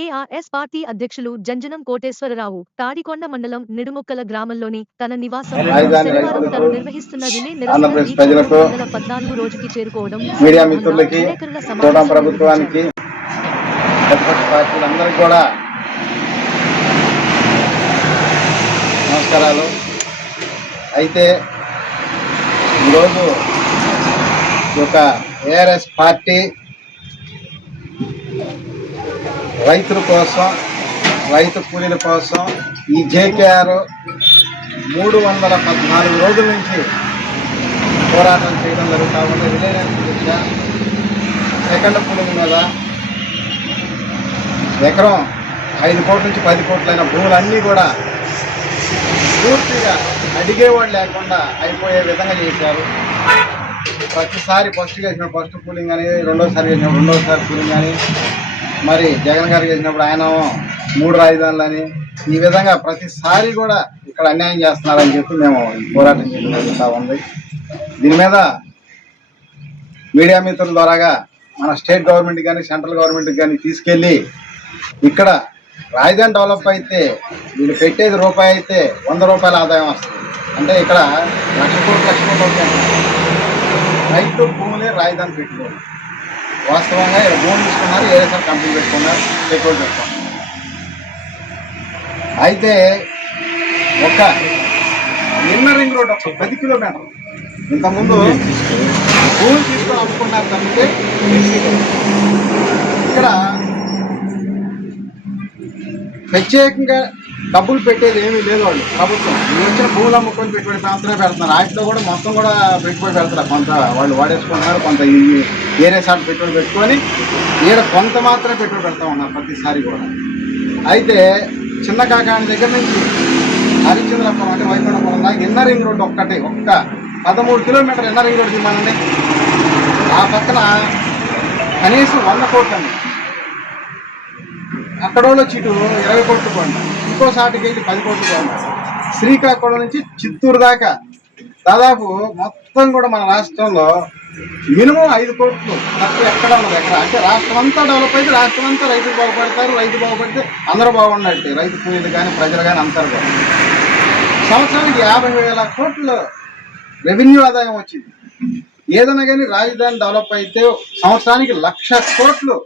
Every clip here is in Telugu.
ఏఆర్ఎస్ పార్టీ అధ్యక్షులు జంజనం కోటేశ్వరరావు తాడికొండ మండలం నిడుముక్కల గ్రామంలోని తన నివాసంలో శనివారం తను నిర్వహిస్తున్న రిలే నిరసన దీక్షలు 14 రోజుకి చేరుకోవడం విలేకరుల ప్రభుత్వానికి పార్టీలందరికీ కూడా నమస్కారాలు. అయితే ఈరోజు ఒక ఏఆర్ఎస్ పార్టీ రైతుల కోసం, రైతు కూలీల కోసం ఈ జేకేఆర్ 314 రోజుల నుంచి పోరాటం చేయడం జరుగుతూ ఉంది. రిలయన్స్ సెకండ్ కూలింగ్ మీద ఎకరం 5 కోట్ల నుంచి 10 కోట్లైన భూములన్నీ కూడా పూర్తిగా అడిగేవాళ్ళు లేకుండా అయిపోయే విధంగా చేశారు. ప్రతిసారి ఫస్ట్ చేసిన ఫస్ట్ కూలింగ్ అని, రెండోసారి చేసినప్పుడు రెండోసారి కూలింగ్ అని, మరి జగన్ గారు చేసినప్పుడు ఆయన 3 రాజధానులని, ఈ విధంగా ప్రతిసారి కూడా ఇక్కడ అన్యాయం చేస్తున్నారని చెప్పి మేము పోరాటం చేయడం జరుగుతూ ఉంది. దీని మీద మీడియా మిత్రుల ద్వారాగా మన స్టేట్ గవర్నమెంట్ కానీ సెంట్రల్ గవర్నమెంట్కి కానీ తీసుకెళ్ళి ఇక్కడ రాజధాని డెవలప్ అయితే వీళ్ళు పెట్టేది రూపాయి అయితే 100 రూపాయల ఆదాయం వస్తుంది. అంటే ఇక్కడ లక్ష కోట్లు రైతు భూములే రాజధాని పెట్టుకోవాలి. వాస్తవంగా ఇక్కడ భూములు తీసుకున్నారు, ఏఎస్ఆర్ కంపెనీ పెట్టుకున్నారు, పెట్రోల్ పెట్టుకున్నారు. అయితే ఒక ఇన్నర్ రింగ్ రోడ్ ఒక 10 కిలోమీటర్లు ఇంతకుముందు భూములు తీసుకొని అమ్ముకున్నారు తప్పితే ఇక్కడ ప్రత్యేకంగా డబ్బులు పెట్టేది ఏమీ లేదు. వాళ్ళు ప్రభుత్వం వచ్చిన భూములు అమ్ముకొని పెట్టుబడి మాత్రమే పెడుతున్నారు. వాటిలో కూడా మొత్తం కూడా పెట్టుబడి పెడతారు. కొంత వాళ్ళు వాడేసుకుంటున్నారు, కొంత వేరే సార్లు పెట్టుబడి పెట్టుకొని ఈడ కొంత మాత్రమే పెట్టుబడి పెడతా ఉన్నారు ప్రతిసారి కూడా. అయితే చిన్న కాకాని దగ్గర నుంచి హరిశ్చంద్రపురం అంటే వైకుంఠపురం దాకా ఇన్నర్ రింగ్ రోడ్డు ఒక్క 13 కిలోమీటర్ ఇన్నర్ రింగ్ రోడ్డు తీమానండి. ఆ పక్కన కనీసం 100 కోట్లు అండి. అక్కడోళ్ళు చీటు 20 కోట్లు పోండి, ఇంకో సాటికి వెళ్ళి 10 కోట్లు పోండి. శ్రీకాకుళం నుంచి చిత్తూరు దాకా దాదాపు మొత్తం కూడా మన రాష్ట్రంలో మినిమం 5 కోట్లు తక్కువ ఎక్కడ ఉన్నది ఎక్కడ. అంటే రాష్ట్రం అంతా డెవలప్ అయితే రాష్ట్రం అంతా రైతులు బాగుపడతారు, రైతు బాగుపడితే అందరూ బాగున్నట్టు, రైతు కూలీలు కానీ ప్రజలు కానీ అందరూ కూడా. సంవత్సరానికి 50,000 కోట్లు రెవెన్యూ ఆదాయం వచ్చింది. ఏదైనా కానీ రాజధాని డెవలప్ అయితే సంవత్సరానికి 1,00,000 కోట్లు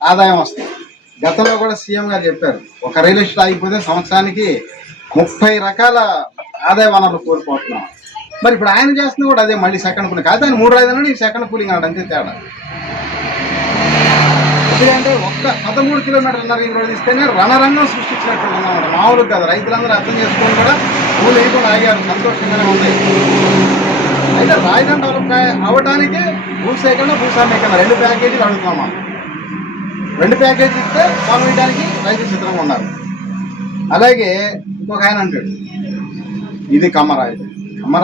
ఆదాయం వస్తుంది. గతంలో కూడా సీఎం గారు చెప్పారు, ఒక రియల్ ఎస్టేట్ ఆగిపోతే సంవత్సరానికి 30 రకాల ఆదాయ వనరులు కోల్పోతున్నాం. మరి ఇప్పుడు ఆయన చేస్తున్నా కూడా అదే మళ్ళీ సెకండ్ కూలింగ్ కాదు, ఆయన 3 రాజధానులు ఈ సెకండ్ కూలింగ్ అన్నాడు, అంతే తేడా. ఎందుకంటే ఒక్క 13 కిలోమీటర్ల ఇన్నర్ రింగ్ రోడ్ ఇస్తేనే రణరంగం సృష్టించినట్టు ఉందన్నమాట. మామూలుగా కాదు, రైతులందరూ అర్థం చేసుకొని కూడా భూములు వేయకుండా ఆగారు, సంతోషంగానే ఉంది. అయితే రాజధాని డెవలప్ అవ్వడానికి భూసేకరణ భూస్వామీకరణ 2 ప్యాకేజీలు అడుగుతున్నాం. 2 ప్యాకేజీ ఇస్తే ఫామ్ వేయడానికి రైతులు సిద్ధంగా ఉన్నారు. అలాగే ఇంకొక ఆయన అంటాడు, ఇది కమ్మ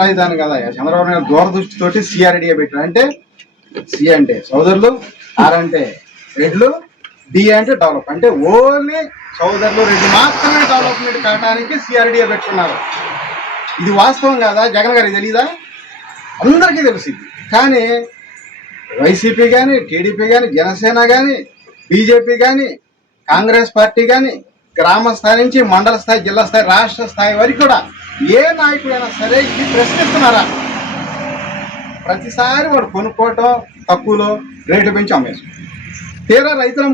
రాజధాని కదా, చంద్రబాబు నాయుడు దూరదృష్టితోటి సిఆర్డీఏ పెట్టాడు. అంటే సి అంటే సోదరులు, ఆర్ అంటే రెడ్లు, డి అంటే డెవలప్. అంటే ఓన్లీ సోదరులు రెడ్లు మాత్రమే డెవలప్మెంట్ కావడానికి సిఆర్డీఏ పెట్టుకున్నారు. ఇది వాస్తవం కాదా? జగన్ గారికి తెలీదా? అందరికీ తెలిసింది. కానీ వైసీపీ కానీ, టీడీపీ కానీ, జనసేన కానీ, బీజేపీ కానీ, కాంగ్రెస్ పార్టీ కానీ గ్రామ స్థాయి నుంచి మండల స్థాయి, జిల్లా స్థాయి, రాష్ట్ర స్థాయి వరకు కూడా ఏ నాయకుడైనా సరే ఇది ప్రశ్నిస్తున్నారా? ప్రతిసారి వాడు కొనుక్కోవటం, తక్కువలో రేటు పెంచి అమ్మేసుకో. తీరా రైతులు